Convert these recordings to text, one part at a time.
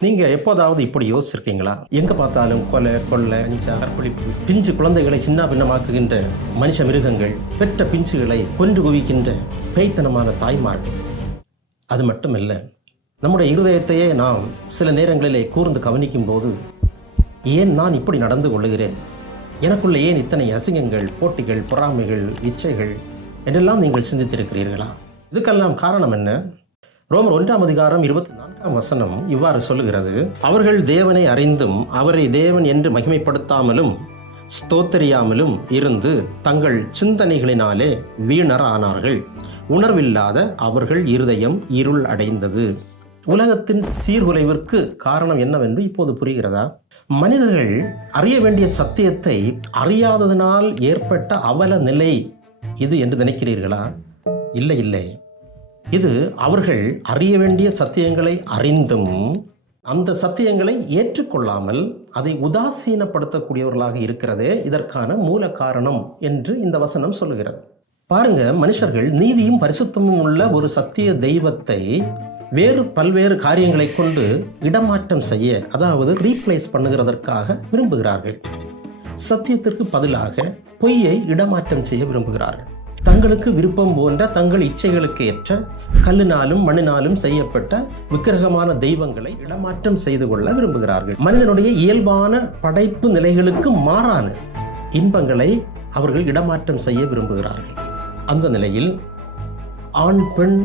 நீங்க எப்போதாவது இப்படி யோசிச்சிருக்கீங்களா? எங்க பார்த்தாலும் கொலை, கொள்ளை, கஞ்சா, கற்பழிப்பு, பிஞ்சு குழந்தைகளை சின்ன பின்னமாக்குகின்ற மனுஷ மிருகங்கள், பெற்ற பிஞ்சுகளை கொன்று குவிக்கின்ற பேய்த்தனமான தாய்மார்கள். அது மட்டுமல்ல, நம்முடைய இருதயத்தையே நாம் சில நேரங்களிலே கூர்ந்து கவனிக்கும் போது, ஏன் நான் இப்படி நடந்து கொள்ளுகிறேன், எனக்குள்ள ஏன் இத்தனை அசிங்கங்கள், போட்டிகள், பொறாமைகள், இச்சைகள் என்றெல்லாம் நீங்கள் சிந்தித்திருக்கிறீர்களா? இதுக்கெல்லாம் காரணம் என்ன? ரோமர் 1:24 இவ்வாறு சொல்லுகிறது, அவர்கள் தேவனை அறிந்தும் அவரை தேவன் என்று மகிமைப்படுத்தாமலும் ஸ்தோத்தரியாமலும் இருந்து தங்கள் சிந்தனைகளினாலே வீணர் ஆனார்கள். உணர்வில்லாத அவர்கள் இருதயம் இருள் அடைந்தது. உலகத்தின் சீர்குலைவிற்கு காரணம் என்னவென்று இப்போது புரிகிறதா? மனிதர்கள் அறிய வேண்டிய சத்தியத்தை அறியாததனால் ஏற்பட்ட அவல நிலை இது என்று நினைக்கிறீர்களா? இல்லை இல்லை, இது அவர்கள் அறிய வேண்டிய சத்தியங்களை அறிந்தும் அந்த சத்தியங்களை ஏற்றுக்கொள்ளாமல் அதை உதாசீனப்படுத்தக்கூடியவர்களாக இருக்கிறதே இதற்கான மூல காரணம் என்று இந்த வசனம் சொல்லுகிறது. பாருங்க, மனுஷர்கள் நீதியும் பரிசுத்தமும் உள்ள ஒரு சத்திய தெய்வத்தை வேறு பல்வேறு காரியங்களை கொண்டு இடமாற்றம் செய்ய, அதாவது ரீப்ளேஸ் பண்ணுகிறதற்காக விரும்புகிறார்கள். சத்தியத்திற்கு பதிலாக பொய்யை இடமாற்றம் செய்ய விரும்புகிறார்கள். தங்களுக்கு விருப்பம் போன்ற தங்கள் இச்சைகளுக்கு ஏற்ற கல்லினாலும் மண்ணினாலும் செய்யப்பட்ட விக்கிரகமான தெய்வங்களை இடமாற்றம் செய்து கொள்ள விரும்புகிறார்கள். மனிதனுடைய இயல்பான படைப்பு நிலைகளுக்கு மாறான இன்பங்களை அவர்கள் இடமாற்றம் செய்ய விரும்புகிறார்கள். அந்த நிலையில் ஆண் பெண்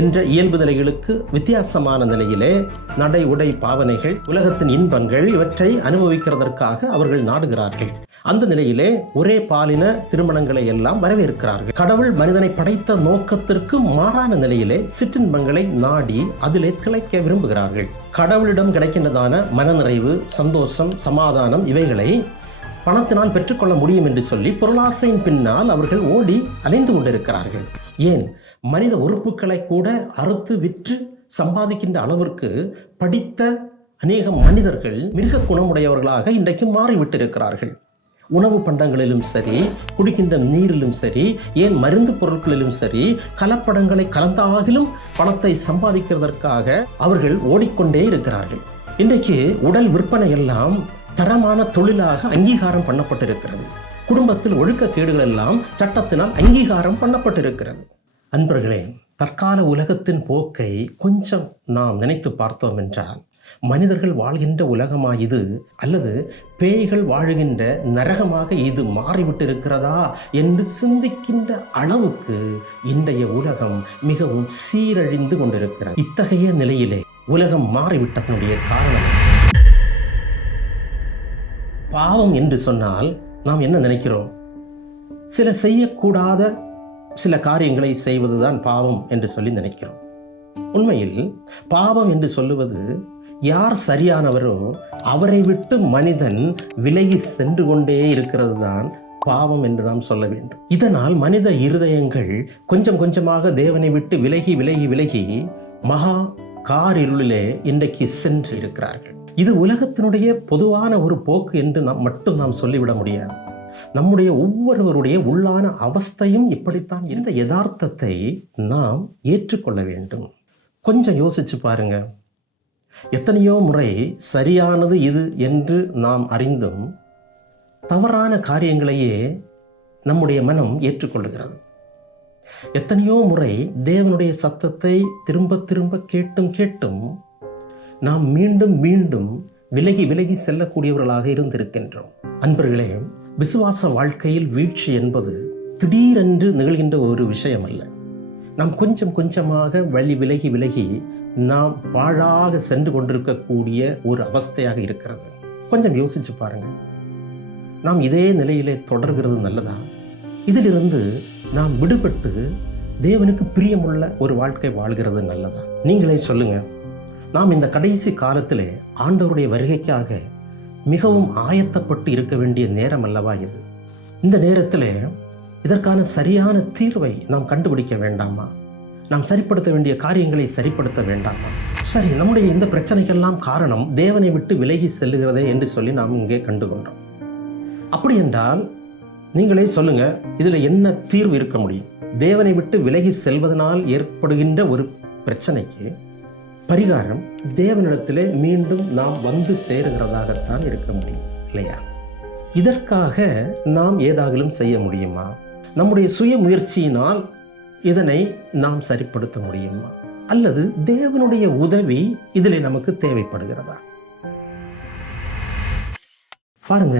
என்ற இயல்பு நிலைகளுக்கு வித்தியாசமான நிலையிலே நடை உடை பாவனைகள், உலகத்தின் இன்பங்கள் இவற்றை அனுபவிக்கிறதற்காக அவர்கள் நாடுகிறார்கள். அந்த நிலையிலே ஒரே பாலின திருமணங்களை எல்லாம் வரவேற்கிறார்கள். கடவுள் மனிதனை படைத்த நோக்கத்திற்கு மாறான நிலையிலே சிற்றின்பங்களை நாடி அதிலே திளைக்க விரும்புகிறார்கள். கடவுளிடம் கிடைக்கின்றதான மனநிறைவு, சந்தோஷம், சமாதானம் இவைகளை பணத்தினால் பெற்றுக்கொள்ள முடியும் என்று சொல்லி பொருளாசையின் பின்னால் அவர்கள் ஓடி அலைந்து கொண்டிருக்கிறார்கள். ஏன், மனித உறுப்புகளை கூட அறுத்து விற்று சம்பாதிக்கின்ற அளவிற்கு படித்த அநேக மனிதர்கள் மிருக குணமுடையவர்களாக இன்றைக்கு மாறிவிட்டிருக்கிறார்கள். உணவு பண்டங்களிலும் சரி, குடிக்கின்ற நீரிலும் சரி, ஏன் மருந்து பொருட்களிலும் சரி, கலப்படங்களை கலந்தாகிலும் பணத்தை சம்பாதிக்கிறதற்காக அவர்கள் ஓடிக்கொண்டே இருக்கிறார்கள். இன்றைக்கு உடல் விற்பனை எல்லாம் தரமான தொழிலாக அங்கீகாரம் பண்ணப்பட்டிருக்கிறது. குடும்பத்தில் ஒழுக்கக்கேடுகள் எல்லாம் சட்டத்தினால் அங்கீகாரம் பண்ணப்பட்டிருக்கிறது. அன்பர்களே, தற்கால உலகத்தின் போக்கை கொஞ்சம் நாம் நினைத்து பார்த்தோம் என்றால், மனிதர்கள் வாழ்கின்ற உலகமா இது, அல்லது பேய்கள் வாழுகின்ற நரகமாக இது மாறிவிட்டிருக்கிறதா என்று சிந்திக்கின்ற அளவுக்கு இன்றைய உலகம் மிகவும் சீரழிந்து கொண்டிருக்கிறது. இத்தகைய நிலையிலே உலகம் மாறிவிட்டதனுடைய காரணம், பாவம் என்று சொன்னால் நாம் என்ன நினைக்கிறோம்? சில செய்யக்கூடாத சில காரியங்களை செய்வதுதான் பாவம் என்று சொல்லி நினைக்கிறோம். உண்மையில் பாவம் என்று சொல்லுவது, யார் சரியானவரோ அவரை விட்டு மனிதன் விலகி சென்று கொண்டே இருக்கிறது தான் பாவம் என்று நாம் சொல்ல வேண்டும். இதனால் மனித இருதயங்கள் கொஞ்சம் கொஞ்சமாக தேவனை விட்டு விலகி விலகி விலகி மகா காரிருளிலே இன்றைக்கு சென்று இருக்கிறார்கள். இது உலகத்தினுடைய பொதுவான ஒரு போக்கு என்று நாம் சொல்லிவிட முடியாது. நம்முடைய ஒவ்வொருவருடைய உள்ளான அவஸ்தையும் இப்படித்தான். இந்த யதார்த்தத்தை நாம் ஏற்றுக்கொள்ள வேண்டும். கொஞ்சம் யோசிச்சு பாருங்க, எத்தனையோ முறை சரியானது இது என்று நாம் அறிந்தும் தவறான காரியங்களையே நம்முடைய மனம் ஏற்றுக்கொள்ளுகிறது. எத்தனையோ முறை தேவனுடைய சத்தத்தை திரும்ப திரும்ப கேட்டும் நாம் மீண்டும் மீண்டும் விலகி விலகி செல்லக்கூடியவர்களாக இருந்திருக்கின்றோம். அன்பர்களே, விசுவாச வாழ்க்கையில் வீழ்ச்சி என்பது திடீரென்று நிகழ்கின்ற ஒரு விஷயம் அல்ல. நாம் கொஞ்சம் கொஞ்சமாக விலகி விலகி நாம் பாழாக சென்று கொண்டிருக்கக்கூடிய ஒரு அவஸ்தையாக இருக்கிறது. கொஞ்சம் யோசிச்சு பாருங்க, நாம் இதே நிலையிலே தொடர்கிறது நல்லதா? இதிலிருந்து நாம் விடுபட்டு தேவனுக்கு பிரியமுள்ள ஒரு வாழ்க்கை வாழ்கிறது நல்லதா? நீங்களே சொல்லுங்க. நாம் இந்த கடைசி காலத்திலே ஆண்டவருடைய வருகைக்காக மிகவும் ஆயத்தப்பட்டு இருக்க வேண்டிய நேரம் அல்லவா இது? இந்த நேரத்தில் இதற்கான சரியான தீர்வை நாம் கண்டுபிடிக்க வேண்டாமா? நாம் சரிப்படுத்த வேண்டிய காரியங்களை சரிப்படுத்த வேண்டாமா? சரி, நம்முடைய இந்த பிரச்சனைக்கெல்லாம் காரணம் தேவனை விட்டு விலகி செல்லுகிறதே என்று சொல்லி நாம் இங்கே கண்டுகொண்டோம். அப்படி என்றால் நீங்களே சொல்லுங்க, இதுல என்ன தீர்வு இருக்க முடியும்? தேவனை விட்டு விலகி செல்வதனால் ஏற்படுகின்ற ஒரு பிரச்சனைக்கு பரிகாரம் தேவனிடத்திலே மீண்டும் நாம் வந்து சேருகிறதாகத்தான் இருக்க முடியும் இல்லையா? இதற்காக நாம் ஏதாகிலும் செய்ய முடியுமா? நம்முடைய சுய முயற்சியினால் இதனை நாம் சரிப்படுத்த முடியுமா? அல்லது தேவனுடைய உதவி இதிலே நமக்கு தேவைப்படுகிறதா? பாருங்க,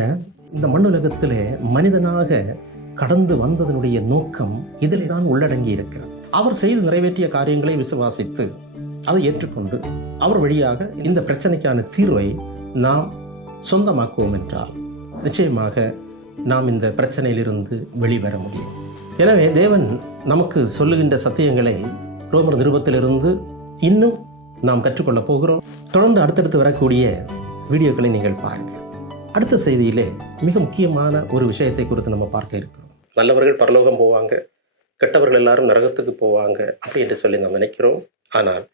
இந்த மண்ணுலகத்திலே மனிதனாக கடந்து வந்ததனுடைய நோக்கம் இதில் தான் உள்ளடங்கி இருக்கிறது. அவர் செய்து நிறைவேற்றிய காரியங்களை விசுவாசித்து அதை ஏற்றுக்கொண்டு அவர் வழியாக இந்த பிரச்சனைக்கான தீர்வை நாம் சொந்தமாக்குவோம் என்றால் நிச்சயமாக நாம் இந்த பிரச்சனையிலிருந்து வெளிவர முடியும். எனவே தேவன் நமக்கு சொல்லுகின்ற சத்தியங்களை ரோமர் நிருபத்திலிருந்து இன்னும் நாம் கற்றுக்கொள்ளப் போகிறோம். தொடர்ந்து அடுத்தடுத்து வரக்கூடிய வீடியோக்களை நீங்கள் பாருங்கள். அடுத்த செய்தியிலே மிக முக்கியமான ஒரு விஷயத்தை குறித்து நம்ம பார்க்க இருக்கிறோம். நல்லவர்கள் பரலோகம் போவாங்க, கெட்டவர்கள் எல்லாரும் நரகத்துக்கு போவாங்க அப்படி என்று சொல்லி நாம் நினைக்கிறோம். ஆனால்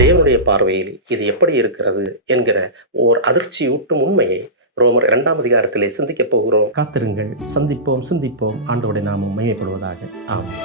தேவனுடைய பார்வையில் இது எப்படி இருக்கிறது என்கிற ஓர் அதிர்ச்சியூட்டும் உண்மையை ரோமர் 2ஆம் அதிகாரத்திலே சிந்திக்கப் போகிறோம். காத்திருங்கள், சந்திப்போம். ஆண்டவருடைய நாமம் மகிமைப்படுவதாக. ஆமென்.